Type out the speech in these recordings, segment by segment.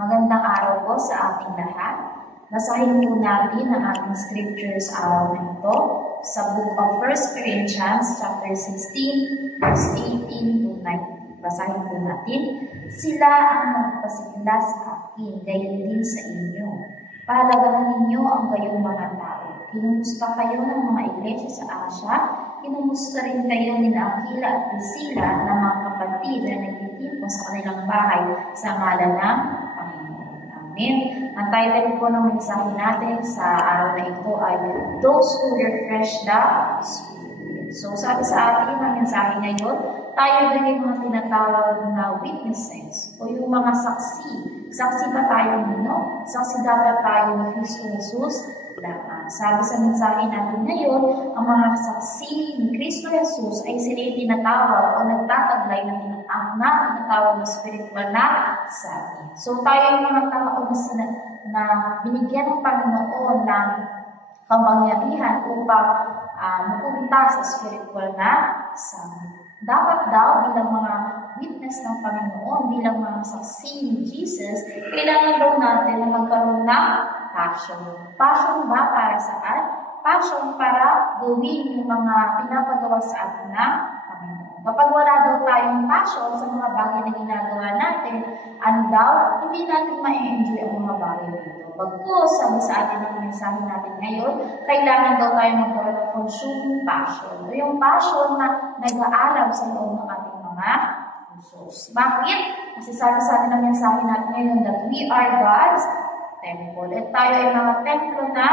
Magandang araw po sa ating lahat. Basahin po natin ang ating scriptures araw na ito sa book of 1 Corinthians chapter 16, verse 18 to 19. Basahin po natin. Sila ang nagpasigla sa akin, gayon din sa inyo. Pahalagahan ninyo ang kayong mga tao. Kinumusta kayo ng mga iglesia sa Asia, kinumusta rin kayo ni Aquila at Priscilla na mga kapatid na nagtitipon sa kanilang bahay sa ngalan ng Panginoon. Amen. Ang title po ng mensahe natin sa araw na ito ay Those Who Refresh the Spirit. So sabi sa atin ang mensahe ngayon, tayo din yung mga tinatawag na witnesses o yung mga saksi. Saksi ba tayo nino? Saksi dapat tayo ni Kristo Jesus lamang. Sabi sa mensahe natin ngayon, ang mga saksi ni Kristo Jesus ay sila yung tinatawag o nagtataglay na tinatawag na spiritual na sabi. So tayo yung mga tao na binigyan ng Panginoon ng kapangyarihan upang mapunta sa spiritual na sabi. Dapat daw bilang mga witness ng Panginoon, bilang mga saksi ni Jesus, kailangan daw natin na magkaroon ng passion. Passion ba para saan? Passion para gawin yung mga pinapagawa sa atin ng Panginoon. Kapag wala daw tayong passion sa mga bagay na ginagawa natin, hindi natin ma-enjoy ang mga bagay dito. Pagkos, sabi sa atin ng mensahe natin ngayon, kailangan daw tayo magkaroon ng consuming passion. O yung passion na nag-aalam sa loob ng ating mga pusos. Bakit? Kasi sabi sa atin ng mensahe natin ngayon that we are God's temple. At tayo ay mga templo na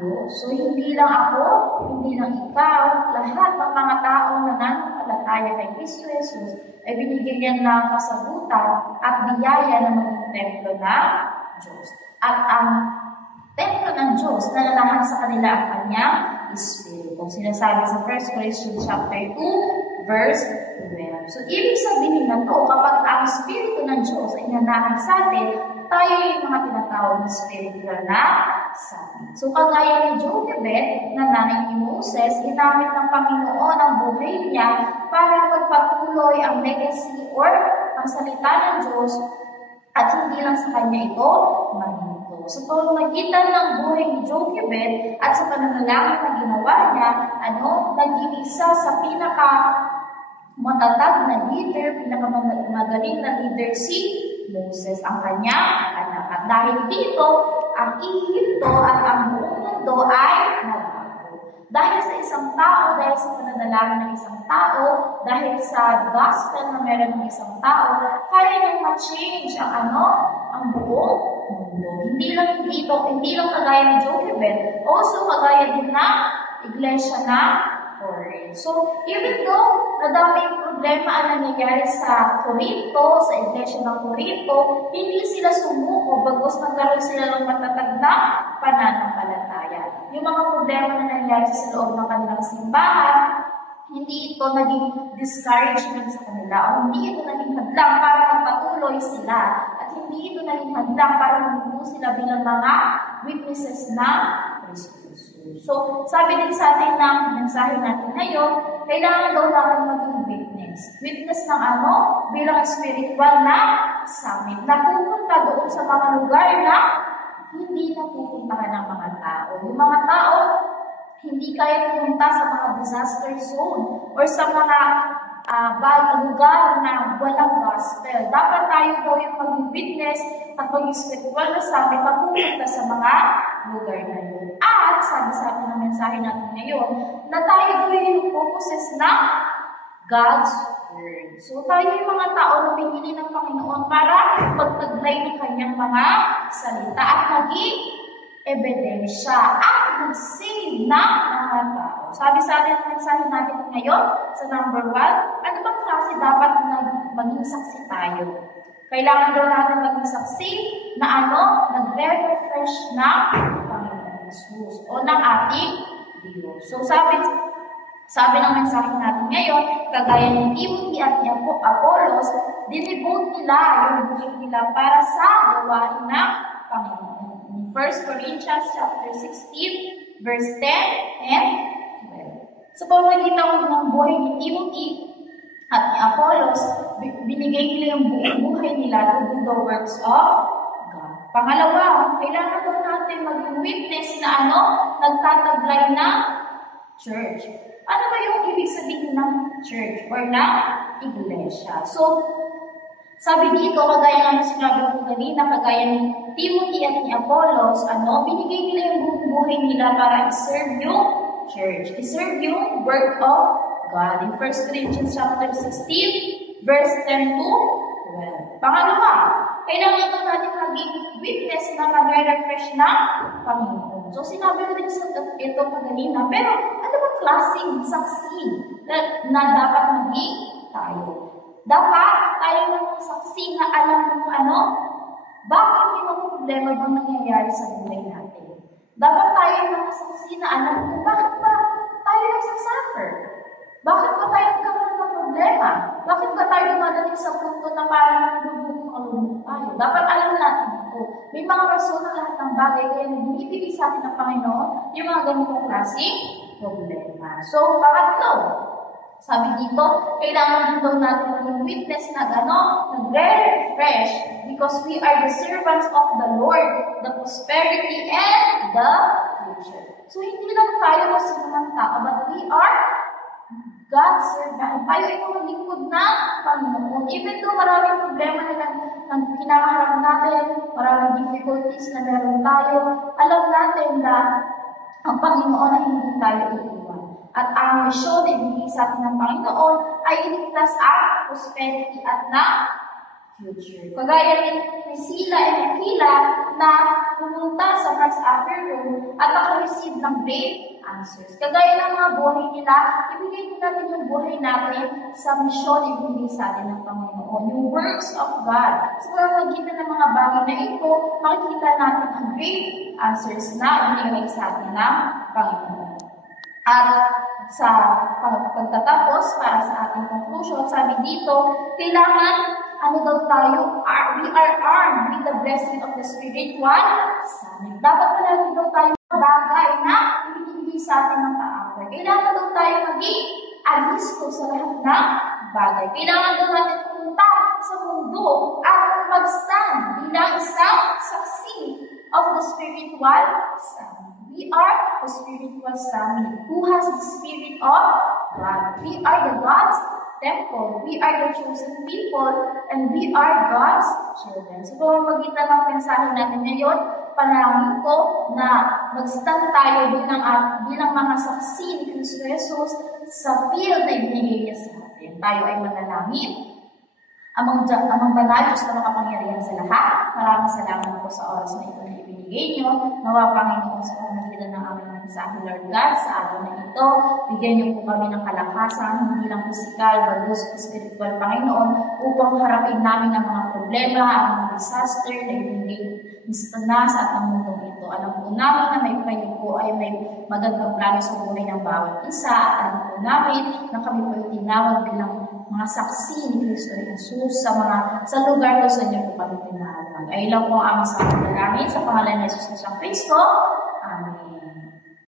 Diyos. So, hindi lang ako, hindi lang ikaw, lahat ng mga taong nananampalataya kay Kristo Jesus ay binigyan niya ng kasagutan at biyaya na maging templo na Diyos. At ang templo ng Diyos, nalalahan sa kanila ang kanyang Espiritu. Kung sinasabi sa 1 Corinthians chapter 2, verse 12. So, ibig sabihin na to, kapag ang Espiritu ng Diyos ay nanahan sa atin, tayo yung mga tinatawag na spiritual na sabi. So, kagaya ni Jochebed, na nanay ni Moses, ginamit ng Panginoon ang buhay niya para magpatuloy ang legacy or ang salita ng Diyos at hindi lang sa kanya ito mahinto. Sa pamamagitan ng buhay ni Jochebed at sa pananalangin na ginawa niya, naging isa sa matatag na leader, pinakamagaling na leader si Moses, ang kanyang anak. At dahil dito, ang Ehipto at ang buong mundo ay nagbago. Dahil sa isang tao, dahil sa pananalangin ng isang tao, dahil sa gospel na meron ng isang tao, kaya niyang ma-change ang buong mundo. Hindi lang kagaya ni Jochebed, also kagaya din na iglesia na Corinth. So, even though nadaming problema ang nangyayari sa Corinto, sa iglesia ng Corinto, hindi sila sumuko, bagos nagkaroon sila ng matatag na pananampalataya. Yung mga problema na nangyayari sa loob ng kanilang simbahan, hindi ito naging discouragement sa kanila, o hindi ito naging hadlang para magpatuloy sila, at hindi ito naging hadlang para mamuno sila bilang mga witnesses na Kristo. So, sabi din sa atin ng mensahe natin ngayon, kailangan daw natin maging witness. Witness ng bilang spiritual na summit, na pupunta doon sa mga lugar na hindi napupuntahan ng mga tao. Yung mga tao, hindi kaya pumunta sa mga disaster zone or sa mga lugar na walang gospel. Dapat tayo daw yung maging witness at maging spiritual na summit na pupunta sa mga lugar na yun. At sabi sa atin ng mensahe natin ngayon, na tayo daw yung focuses na God's Word. So tayo yung mga tao na pinili ng Panginoon para magtaglay ng kanyang mga salita at maging ebidensya at mag-save na mga tao. Sabi sa atin ang mensahe natin ngayon sa number 1, ano bang klase dapat maging saksi tayo? Kailangan daw natin maging saksi na nagre-refresh na Panginoon Jesus o ng ating Diyos. So sabi ng mensahe natin ngayon, kagaya ni Timothy at ni Apollos, dinivote nila yung buhay nila para sa gawain ng Panginoon. 1 Corinthians chapter 16, verse 10 and 12. Sa pamamagitan ng buhay ni Timothy at ni Apollos, binigay nila yung buong buhay nila to do the works of Pangalawa, kailangan daw natin maging witness na nagtataglay na church. Ano ba yung ibig sabihin ng church or ng iglesia? So, sabi dito, kagaya nga sinabi ko kanina, kagaya ni Timothy at ni Apollos, binigay nila yung buhay nila para i-serve yung church. I-serve yung work of God. In 1 Corinthians chapter 16, verse 10 to 12. Pangalawa, kailangan ito natin maging witness na mag-refresh ng Panginoon. So, sinabi ko din sa ito kanina, pero ano ba klaseng saksi na dapat maging tayo? Dapat tayo ng saksi na alam mo bakit may mga problema bang nangyayari sa buhay natin. Dapat tayo ng saksi na alam mo bakit ba tayo nagsasuffer. Bakit ba tayo nagkaroon ng problema? Bakit ba tayo dumadating sa punto na parang lubog tayo? Dapat alam natin ito. May mga rason na lahat ng bagay kaya binibigay sa atin ng Panginoon yung mga ganitong klaseng problema. So, pangatlo, sabi dito, kailangan din daw natin maging witness na nagre-refresh because we are the servants of the Lord, the prosperity and the future. So, hindi lang tayo masinamang tao, but we are God's servant. Tayo ay mga lingkod ng Panginoon. Even though maraming problema na kinakaharap natin, maraming difficulties na meron tayo, alam natin na ang Panginoon ay hindi tayo iiwan. At ang misyon na ibigay sa atin ng Panginoon ay iligtas ang prosperity at na future. Kagaya ni Priscilla and Aquila na pumunta sa first upper room at nakareceive ng great answers. Kagaya ng mga buhay nila, ibigay din natin yung buhay natin sa misyon na ibigay sa atin ng Panginoon. Yung works of God. Sa pamamagitan ng mga bagay na ito, makikita natin ang great answers na ibigay sa atin ng Panginoon. At sa pagtatapos, para sa ating conclusion, sabi dito, kailangan we are armed with the blessing of the spiritual summit. Dapat palagi daw tayo bagay na ibinibigay sa atin ng kaaway. Kailangan daw tayo maging alisto sa lahat ng bagay. Kailangan daw natin pumunta sa mundo at mag-stand bilang isang saksi of the spiritual summit. We are the spiritual summit who has the Spirit of God. We are the God's temple. We are the chosen people and we are God's children. So, kung magitan ng mensahe natin ngayon, panalangin ko na mag-stand tayo bilang mga saksi ni Kristo Jesus sa field na ibinigay niya sa atin. Tayo ay manalangin. Amang banal, Diyos na makapangyarihan sa lahat, maraming salamat po sa oras na ito na ibinigay niyo. Nawa, Panginoon, sa pamagitan ng aming mensahe, Lord God, sa araw na ito, bigyan niyo po kami ng kalakasan, hindi lang physical, bagus po spiritual, Panginoon, upang harapin namin ang mga problema, ang mga disaster na ibinigay na sa atang mundong ito. Alam po namin na may kayo po ay may magandang plano sa buhay ng bawat isa. At alam po namin na kami po tinawag bilang mga saksi ni Kristo Jesus sa lugar ko sa inyo po kami tinawag. Ay lang po ang aming sa panalangin sa pangalan ni Jesus na siyang Kristo.